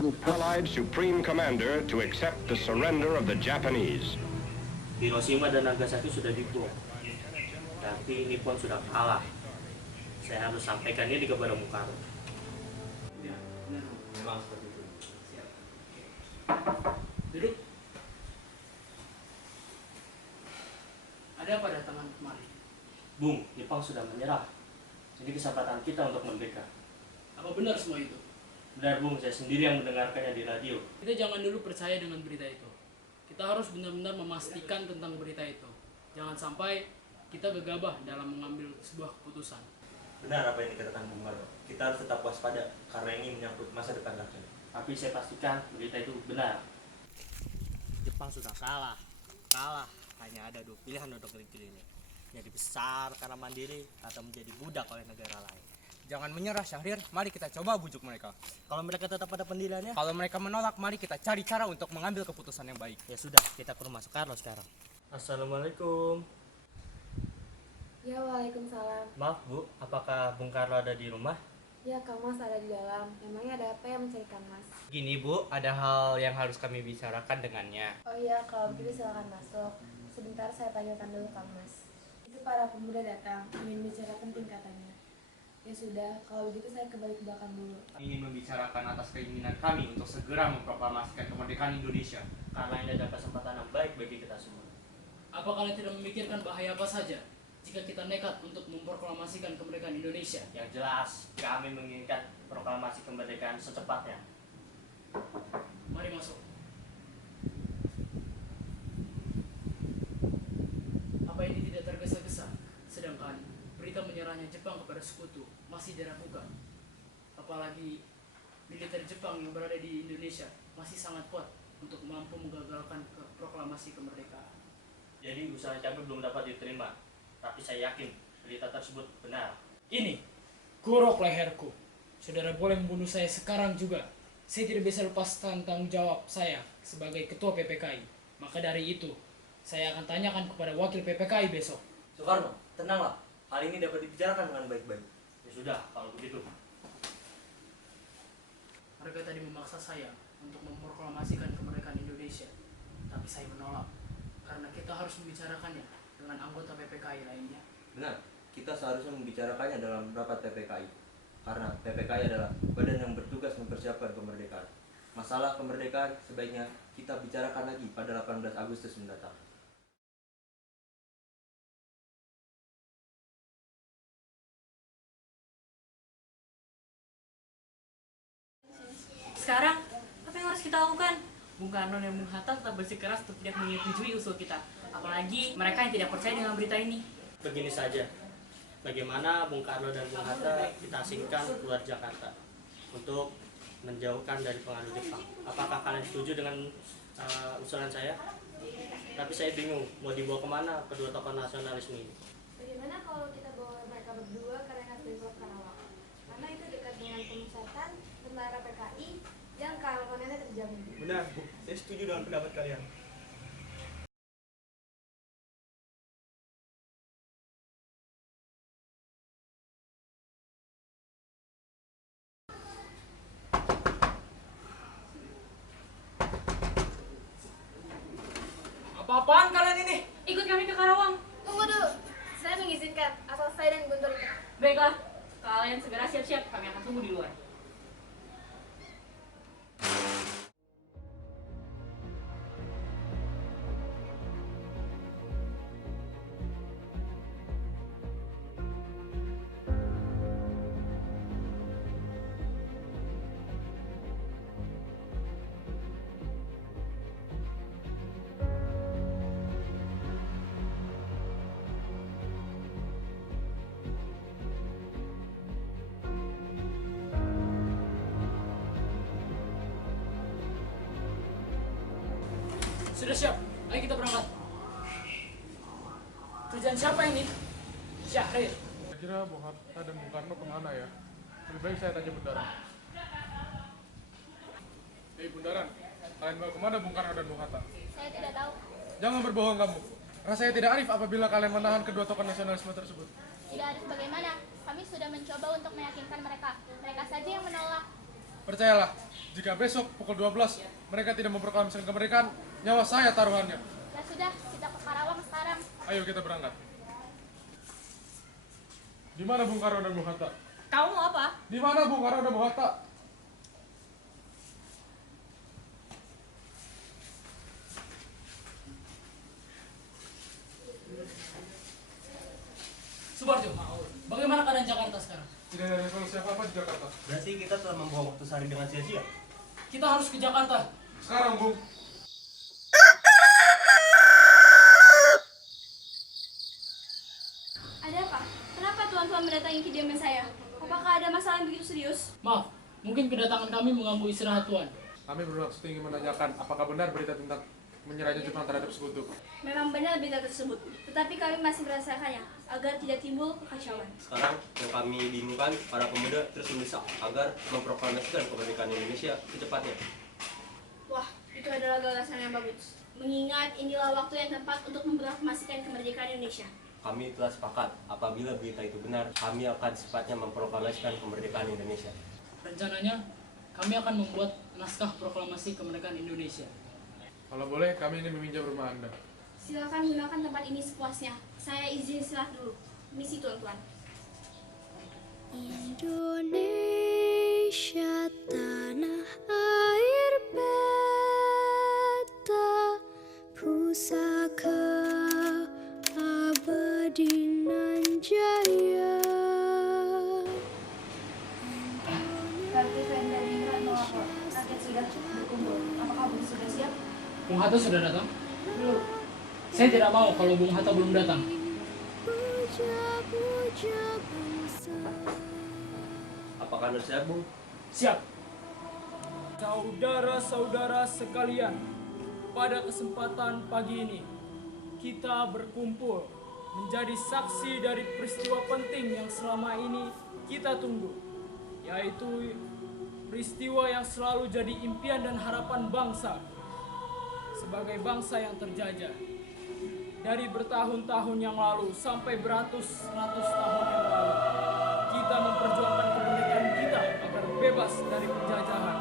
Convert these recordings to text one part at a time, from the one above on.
Allied Supreme Commander to accept the surrender of the Japanese. Hiroshima dan Nagasaki sudah dibom, tapi Nippon sudah kalah. Saya harus sampaikan ini kepada Bung Karno. Ya, benar. Memang seperti itu. Siap. Duduk. Ada apa datangan kemari? Bung, Jepang sudah menyerah. Jadi kesempatan kita untuk merdeka. Apa benar semua itu? Benar Bung, saya sendiri yang mendengarkannya di radio. Kita jangan dulu percaya dengan berita itu. Kita harus benar-benar memastikan tentang berita itu. Jangan sampai kita gegabah dalam mengambil sebuah keputusan. Benar apa yang dikatakan Bung Karno. Kita harus tetap waspada karena ini menyangkut masa depan rakyat. Tapi saya pastikan berita itu benar. Jepang sudah kalah. Hanya ada dua pilihan untuk negeri ini. Jadi besar karena mandiri atau menjadi budak oleh negara lain. Jangan menyerah Syahrir, mari kita coba bujuk mereka. Kalau mereka tetap pada pendiriannya, Kalau mereka menolak, mari kita cari cara untuk mengambil keputusan yang baik. ya sudah, kita ke rumah Soekarno sekarang. Assalamualaikum. Ya, waalaikumsalam. Maaf Bu, apakah Bung Karno ada di rumah? Ya, Kang Mas ada di dalam. Memangnya ada apa yang mencari Kang Mas? Gini Bu, ada hal yang harus kami bicarakan dengannya. Oh iya, kalau begitu silakan masuk. Sebentar saya panggilkan dulu Kang Mas. Itu para pemuda datang, ingin bicara penting katanya. Ya sudah, kalau begitu saya kembali ke belakang dulu. Ingin membicarakan atas keinginan kami untuk segera memproklamasikan kemerdekaan Indonesia. Karena ini ada kesempatan yang baik bagi kita semua. Apa kalian tidak memikirkan bahaya apa saja jika kita nekat untuk memproklamasikan kemerdekaan Indonesia? Yang jelas, kami menginginkan proklamasi kemerdekaan secepatnya. Mari masuk. Apa ini tidak tergesa-gesa? Sedangkan berita menyerahnya Jepang kepada sekutu masih diragukan. Apalagi militer Jepang yang berada di Indonesia masih sangat kuat untuk mampu menggagalkan proklamasi kemerdekaan. Jadi usaha kami belum dapat diterima. Tapi saya yakin berita tersebut benar. Ini, gorok leherku. Saudara boleh membunuh saya sekarang juga. Saya tidak bisa lepaskan tanggung jawab saya sebagai ketua PPKI. Maka dari itu, saya akan tanyakan kepada wakil PPKI besok. Soekarno, tenanglah. Hal ini dapat dibicarakan dengan baik-baik. Ya sudah, kalau begitu. Mereka tadi memaksa saya untuk memproklamasikan kemerdekaan Indonesia. Tapi saya menolak. Karena kita harus membicarakannya dengan anggota PPKI lainnya. Benar, kita seharusnya membicarakannya dalam rapat PPKI. Karena PPKI adalah badan yang bertugas mempersiapkan kemerdekaan. Masalah kemerdekaan sebaiknya kita bicarakan lagi pada 18 Agustus mendatang. Sekarang, apa yang harus kita lakukan? Bung Karno dan Bung Hatta tetap bersikeras untuk tidak menyetujui usul kita. Apalagi mereka yang tidak percaya dengan berita ini. Begini saja. Bagaimana Bung Karno dan Bung Hatta kita asingkan keluar Jakarta untuk menjauhkan dari pengaruh Jepang. Apakah kalian setuju dengan usulan saya? Tapi saya bingung mau dibawa kemana kedua tokoh nasionalisme ini. Bagaimana kalau kita bawa mereka berdua ke Rengas Dengklok Karawang? Karena itu dekat dengan pemusatan tentara PKI yang keamanannya terjamin. Benar, Bu. Saya setuju dengan pendapat kalian. Apa-apaan kalian ini? Ikut kami ke Karawang. Tunggu dulu, saya mengizinkan asal saya dan Guntur ikut. Baiklah, kalian segera siap-siap. Kami akan tunggu di luar. Sudah siap, ayo kita berangkat. Tujuan siapa ini? Syahrir. Saya kira Bung Hatta dan Bung Karno kemana ya? Lebih baik saya tanya Bundaran. Hei Bundaran, kalian bawa kemana Bung Karno dan Bung Hatta? Saya tidak tahu. Jangan berbohong kamu. Rasanya tidak arif apabila kalian menahan kedua tokoh nasionalisme tersebut. Tidak ada bagaimana, kami sudah mencoba untuk meyakinkan mereka. Mereka saja yang menolak. Percayalah, Jika besok pukul 12 mereka tidak memproklamasikan kemerdekaan, nyawa saya taruhannya. Ya sudah, kita ke Karawang sekarang. Ayo kita berangkat. Di mana Bung Karno dan Bung Hatta? Kamu mau apa? Di mana Bung Karno dan Bung Hatta? Subarjo, bagaimana keadaan Jakarta sekarang? Tidak ada revolusi apa-apa di Jakarta. Berarti kita telah membuang waktu sehari dengan sia-sia. Kita harus ke Jakarta. Sekarang, Bung. Ada apa? Kenapa tuan-tuan mendatangi kediaman saya? Apakah ada masalah yang begitu serius? Maaf, mungkin kedatangan kami mengganggu istirahat tuan. Kami bermaksud ingin menanyakan apakah benar berita tentang menyerahnya Jepang terhadap sekutu. Memang benar berita tersebut, tetapi kami masih merasakannya agar tidak timbul kekacauan. Sekarang yang kami bingungkan, para pemuda terus mendesak agar memproklamasikan kemerdekaan Indonesia secepatnya. Wah, itu adalah gagasan yang bagus. Mengingat inilah waktu yang tepat untuk memproklamasikan kemerdekaan Indonesia. Kami telah sepakat, apabila berita itu benar, kami akan secepatnya memproklamasikan kemerdekaan Indonesia. Rencananya, kami akan membuat naskah proklamasi kemerdekaan Indonesia. Kalau boleh, kami ingin meminjam rumah Anda. Silakan gunakan tempat ini sepuasnya. Saya izin istirahat dulu. Misi tuan-tuan. Indonesia tanah air beta pusaka abadi nan jaya. Kartu dari melapor. Rakyat sudah berkumpul. Apakah Bung sudah siap? Bung Hatta sudah datang? Belum. Saya tidak mau kalau Bung Hatta belum datang. Apakah Anda siap, Bung? Siap. Saudara-saudara sekalian, pada kesempatan pagi ini, kita berkumpul menjadi saksi dari peristiwa penting yang selama ini kita tunggu, yaitu peristiwa yang selalu jadi impian dan harapan bangsa sebagai bangsa yang terjajah. Dari bertahun-tahun yang lalu sampai beratus-ratus tahun yang lalu, kita memperjuangkan kemerdekaan kita agar bebas dari penjajahan.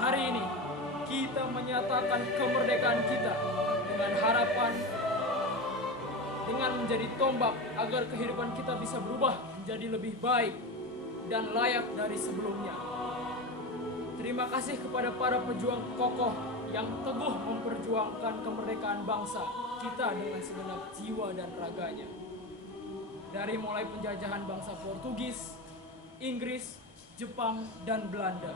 Hari ini, kita menyatakan kemerdekaan kita dengan harapan, dengan menjadi tombak agar kehidupan kita bisa berubah menjadi lebih baik dan layak dari sebelumnya. Terima kasih kepada para pejuang kokoh yang teguh memperjuangkan kemerdekaan bangsa kita dengan segenap jiwa dan raganya. Dari mulai penjajahan bangsa Portugis, Inggris, Jepang, dan Belanda,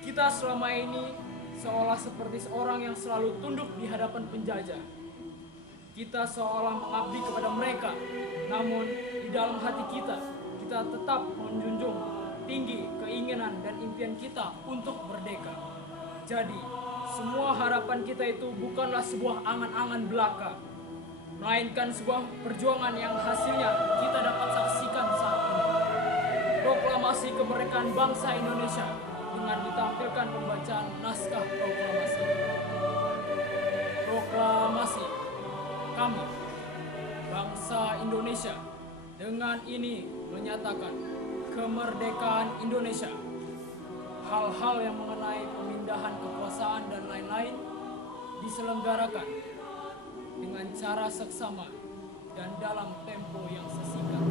kita selama ini seolah seperti seorang yang selalu tunduk di hadapan penjajah. Kita seolah mengabdi kepada mereka, namun di dalam hati kita tetap menjunjung tinggi keinginan dan impian kita untuk merdeka. Jadi, semua harapan kita itu bukanlah sebuah angan-angan belaka, melainkan sebuah perjuangan yang hasilnya kita dapat saksikan saat ini. Proklamasi kemerdekaan bangsa Indonesia dengan ditampilkan pembacaan naskah proklamasi. Proklamasi kami, bangsa Indonesia, dengan ini menyatakan kemerdekaan Indonesia. Hal-hal yang mengenai pemindahan kekuasaan dan lain-lain diselenggarakan dengan cara seksama dan dalam tempo yang sesingkat.